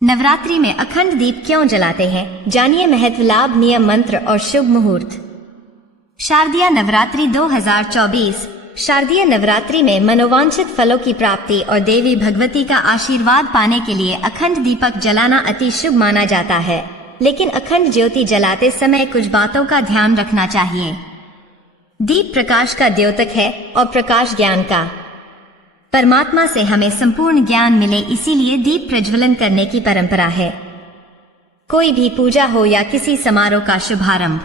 नवरात्रि में अखंड दीप क्यों जलाते हैं, जानिए महत्व, लाभ, नियम, मंत्र और शुभ मुहूर्त। शारदीय नवरात्रि 2024। शारदीय नवरात्रि में मनोवांछित फलों की प्राप्ति और देवी भगवती का आशीर्वाद पाने के लिए अखंड दीपक जलाना अति शुभ माना जाता है। लेकिन अखंड ज्योति जलाते समय कुछ बातों का ध्यान रखना चाहिए। दीप प्रकाश का द्योतक है और प्रकाश ज्ञान का। परमात्मा से हमें संपूर्ण ज्ञान मिले, इसीलिए दीप प्रज्वलन करने की परंपरा है। कोई भी पूजा हो या किसी समारोह का शुभारंभ,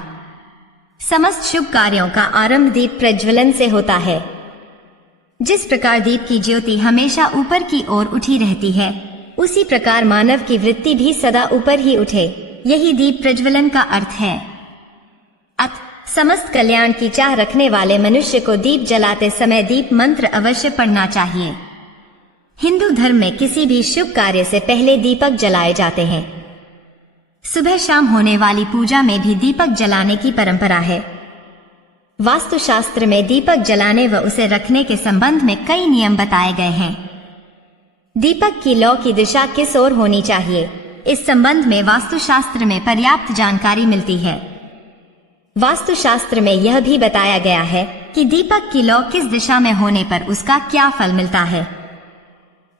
समस्त शुभ कार्यों का आरंभ दीप प्रज्वलन से होता है। जिस प्रकार दीप की ज्योति हमेशा ऊपर की ओर उठी रहती है, उसी प्रकार मानव की वृत्ति भी सदा ऊपर ही उठे, यही दीप प्रज्वलन का अर्थ है। अतः समस्त कल्याण की चाह रखने वाले मनुष्य को दीप जलाते समय दीप मंत्र अवश्य पढ़ना चाहिए। हिंदू धर्म में किसी भी शुभ कार्य से पहले दीपक जलाए जाते हैं। सुबह शाम होने वाली पूजा में भी दीपक जलाने की परंपरा है। वास्तुशास्त्र में दीपक जलाने व उसे रखने के संबंध में कई नियम बताए गए हैं। दीपक की लौ की दिशा किस ओर होनी चाहिए, इस संबंध में वास्तुशास्त्र में पर्याप्त जानकारी मिलती है। वास्तुशास्त्र में यह भी बताया गया है कि दीपक की लौ किस दिशा में होने पर उसका क्या फल मिलता है।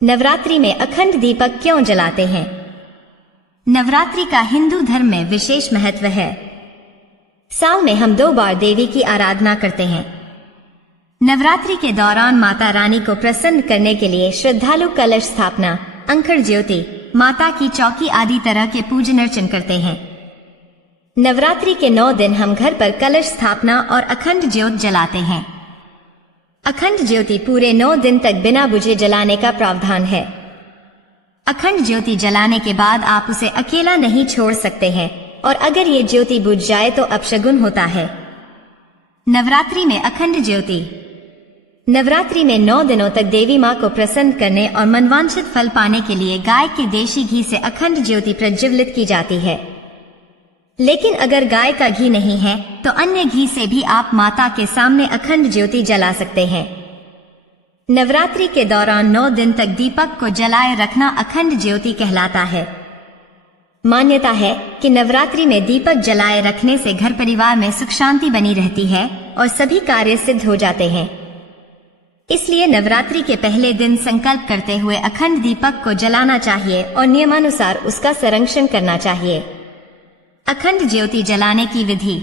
नवरात्रि में अखंड दीपक क्यों जलाते हैं? नवरात्रि का हिंदू धर्म में विशेष महत्व है। साल में हम 2 बार देवी की आराधना करते हैं। नवरात्रि के दौरान माता रानी को प्रसन्न करने के लिए श्रद्धालु कलश स्थापना, अंकुर ज्योति, माता की चौकी आदि तरह के पूजन अर्चन करते हैं। नवरात्रि के 9 दिन हम घर पर कलश स्थापना और अखंड ज्योत जलाते हैं। अखंड ज्योति पूरे 9 दिन तक बिना बुझे जलाने का प्रावधान है। अखंड ज्योति जलाने के बाद आप उसे अकेला नहीं छोड़ सकते हैं, और अगर ये ज्योति बुझ जाए तो अपशगुन होता है। नवरात्रि में अखंड ज्योति। नवरात्रि में 9 दिनों तक देवी माँ को प्रसन्न करने और मनवांछित फल पाने के लिए गाय के देशी घी से अखंड ज्योति प्रज्वलित की जाती है। लेकिन अगर गाय का घी नहीं है तो अन्य घी से भी आप माता के सामने अखंड ज्योति जला सकते हैं। नवरात्रि के दौरान 9 दिन तक दीपक को जलाए रखना अखंड ज्योति कहलाता है। मान्यता है कि नवरात्रि में दीपक जलाए रखने से घर परिवार में सुख शांति बनी रहती है और सभी कार्य सिद्ध हो जाते हैं। इसलिए नवरात्रि के पहले दिन संकल्प करते हुए अखंड दीपक को जलाना चाहिए और नियमानुसार उसका संरक्षण करना चाहिए। अखंड ज्योति जलाने की विधि।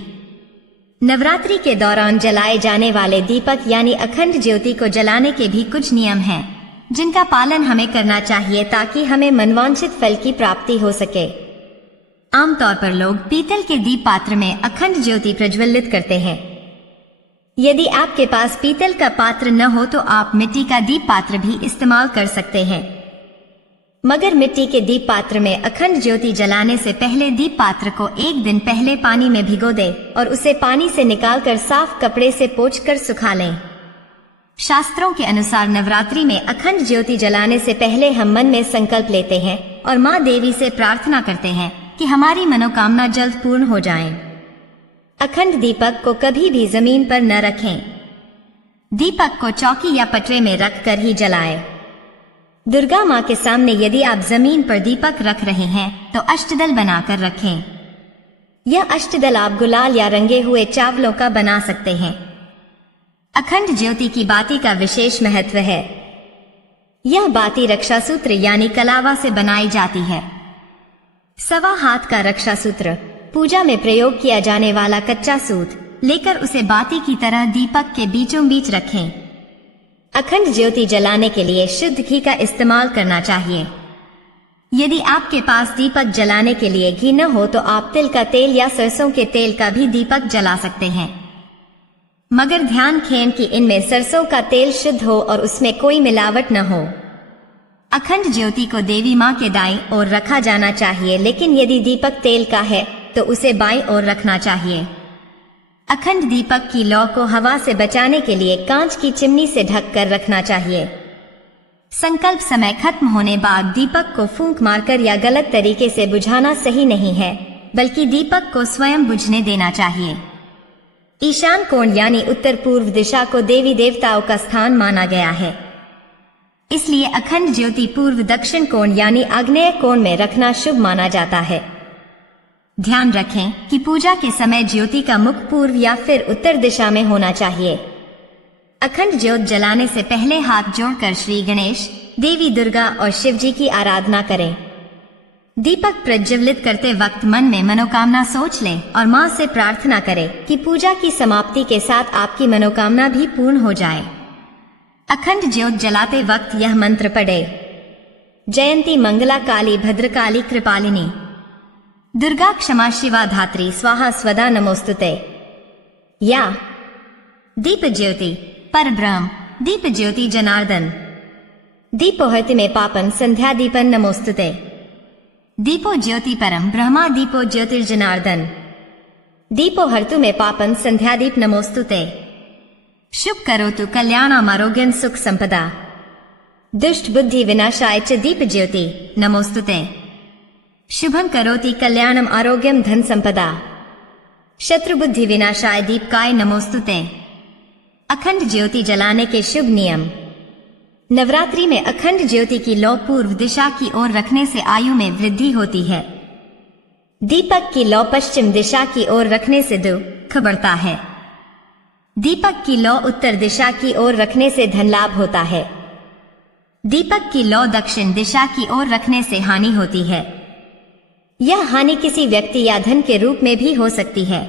नवरात्रि के दौरान जलाए जाने वाले दीपक यानी अखंड ज्योति को जलाने के भी कुछ नियम हैं, जिनका पालन हमें करना चाहिए ताकि हमें मनवांछित फल की प्राप्ति हो सके। आमतौर पर लोग पीतल के दीप पात्र में अखंड ज्योति प्रज्वलित करते हैं। यदि आपके पास पीतल का पात्र न हो तो आप मिट्टी का दीप पात्र भी इस्तेमाल कर सकते हैं। मगर मिट्टी के दीप पात्र में अखंड ज्योति जलाने से पहले दीप पात्र को 1 दिन पहले पानी में भिगो दें और उसे पानी से निकालकर साफ कपड़े से पोंछकर सुखा लें। शास्त्रों के अनुसार नवरात्रि में अखंड ज्योति जलाने से पहले हम मन में संकल्प लेते हैं और माँ देवी से प्रार्थना करते हैं कि हमारी मनोकामना जल्द पूर्ण हो जाए। अखंड दीपक को कभी भी जमीन पर न रखें। दीपक को चौकी या पटरे में रखकर ही जलाएं। दुर्गा माँ के सामने यदि आप जमीन पर दीपक रख रहे हैं तो अष्टदल बनाकर रखें। यह अष्टदल आप गुलाल या रंगे हुए चावलों का बना सकते हैं। अखंड ज्योति की बाती का विशेष महत्व है। यह बाती रक्षा सूत्र यानी कलावा से बनाई जाती है। 1.25 हाथ का रक्षा सूत्र, पूजा में प्रयोग किया जाने वाला कच्चा सूत लेकर उसे बाती की तरह दीपक के बीचों बीच रखें। अखंड ज्योति जलाने के लिए शुद्ध घी का इस्तेमाल करना चाहिए। यदि आपके पास दीपक जलाने के लिए घी न हो तो आप तिल का तेल या सरसों के तेल का भी दीपक जला सकते हैं। मगर ध्यान रखें कि इनमें सरसों का तेल शुद्ध हो और उसमें कोई मिलावट न हो। अखंड ज्योति को देवी माँ के दाईं ओर रखा जाना चाहिए, लेकिन यदि दीपक तेल का है तो उसे बाईं ओर रखना चाहिए। अखंड दीपक की लौ को हवा से बचाने के लिए कांच की चिमनी से ढक कर रखना चाहिए। संकल्प समय खत्म होने बाद दीपक को फूंक मारकर या गलत तरीके से बुझाना सही नहीं है, बल्कि दीपक को स्वयं बुझने देना चाहिए। ईशान कोण यानी उत्तर पूर्व दिशा को देवी देवताओं का स्थान माना गया है। इसलिए अखंड ज्योति पूर्व दक्षिण कोण यानी आग्नेय कोण में रखना शुभ माना जाता है। ध्यान रखें कि पूजा के समय ज्योति का मुख पूर्व या फिर उत्तर दिशा में होना चाहिए। अखंड ज्योत जलाने से पहले हाथ जोड़कर श्री गणेश, देवी दुर्गा और शिव जी की आराधना करें। दीपक प्रज्वलित करते वक्त मन में मनोकामना सोच लें और मां से प्रार्थना करें कि पूजा की समाप्ति के साथ आपकी मनोकामना भी पूर्ण हो जाए। अखंड ज्योत जलाते वक्त यह मंत्र पढ़े। जयंती मंगला काली भद्रकाली कृपालिनी, दुर्गा क्षमा शिवा धात्री स्वाहा स्वदा नमोस्तुते। या दीप ज्योति परब्रह्म दीप ज्योति जनार्दन, दीपोहति में पापन संध्या दीपन नमोस्तुते। दीपो ज्योति परम ब्रह्मा दीपो ज्योतिर्जनार्दन, दीपो हर्तु में पापन संध्यादीप नमोस्तुते। शुभ करोतु कल्याणम आरोग्यं सुख संपदा, दुष्ट बुद्धि विनाशाय च दीप ज्योति नमोस्तुते। शुभं करोति कल्याणम आरोग्यम धन संपदा, शत्रु बुद्धि विनाशाय दीपकाय नमोस्तुते। अखंड ज्योति जलाने के शुभ नियम। नवरात्रि में अखंड ज्योति की लौ पूर्व दिशा की ओर रखने से आयु में वृद्धि होती है। दीपक की लौ पश्चिम दिशा की ओर रखने से दुख बढ़ता है। दीपक की लौ उत्तर दिशा की ओर रखने से धन लाभ होता है। दीपक की लौ दक्षिण दिशा की ओर रखने से हानि होती है। यह हानि किसी व्यक्ति या धन के रूप में भी हो सकती है।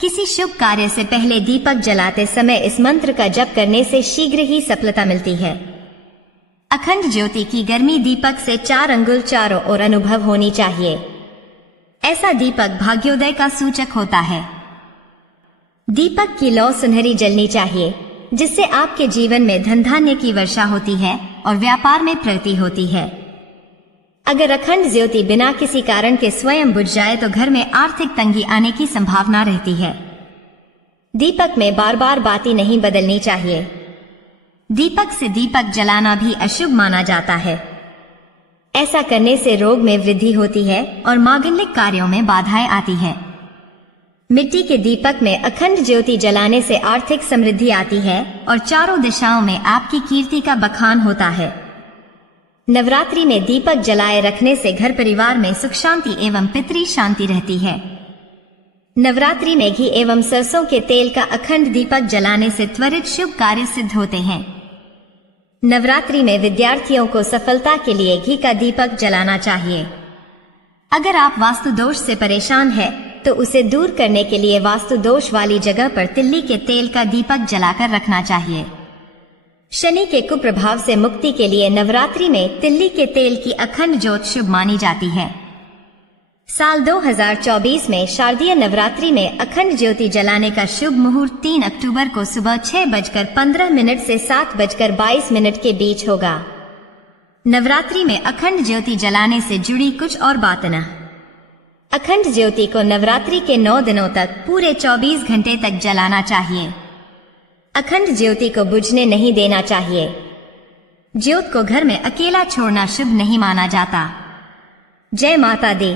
किसी शुभ कार्य से पहले दीपक जलाते समय इस मंत्र का जप करने से शीघ्र ही सफलता मिलती है। अखंड ज्योति की गर्मी दीपक से 4 अंगुल चारों ओर अनुभव होनी चाहिए। ऐसा दीपक भाग्योदय का सूचक होता है। दीपक की लौ सुनहरी जलनी चाहिए, जिससे आपके जीवन में धन धान्य की वर्षा होती है और व्यापार में प्रगति होती है। अगर अखंड ज्योति बिना किसी कारण के स्वयं बुझ जाए तो घर में आर्थिक तंगी आने की संभावना रहती है। दीपक में बार बार बाती नहीं बदलनी चाहिए। दीपक से दीपक जलाना भी अशुभ माना जाता है। ऐसा करने से रोग में वृद्धि होती है और मांगलिक कार्यों में बाधाएं आती है। मिट्टी के दीपक में अखंड ज्योति जलाने से आर्थिक समृद्धि आती है और चारों दिशाओं में आपकी कीर्ति का बखान होता है। नवरात्रि में दीपक जलाए रखने से घर परिवार में सुख शांति एवं पितृ शांति रहती है। नवरात्रि में घी एवं सरसों के तेल का अखंड दीपक जलाने से त्वरित शुभ कार्य सिद्ध होते हैं। नवरात्रि में विद्यार्थियों को सफलता के लिए घी का दीपक जलाना चाहिए। अगर आप वास्तु दोष से परेशान हैं, तो उसे दूर करने के लिए वास्तु दोष वाली जगह पर तिल्ली के तेल का दीपक जलाकर रखना चाहिए। शनि के कुप्रभाव से मुक्ति के लिए नवरात्रि में तिल्ली के तेल की अखंड ज्योत शुभ मानी जाती है। साल 2024 में शारदीय नवरात्रि में अखंड ज्योति जलाने का शुभ मुहूर्त 3 अक्टूबर को सुबह 6:15 से 7:22 के बीच होगा। नवरात्रि में अखंड ज्योति जलाने से जुड़ी कुछ और बातें। अखंड ज्योति को नवरात्रि के 9 दिनों तक पूरे 24 घंटे तक जलाना चाहिए। अखंड ज्योति को बुझने नहीं देना चाहिए। ज्योत को घर में अकेला छोड़ना शुभ नहीं माना जाता। जय माता दी।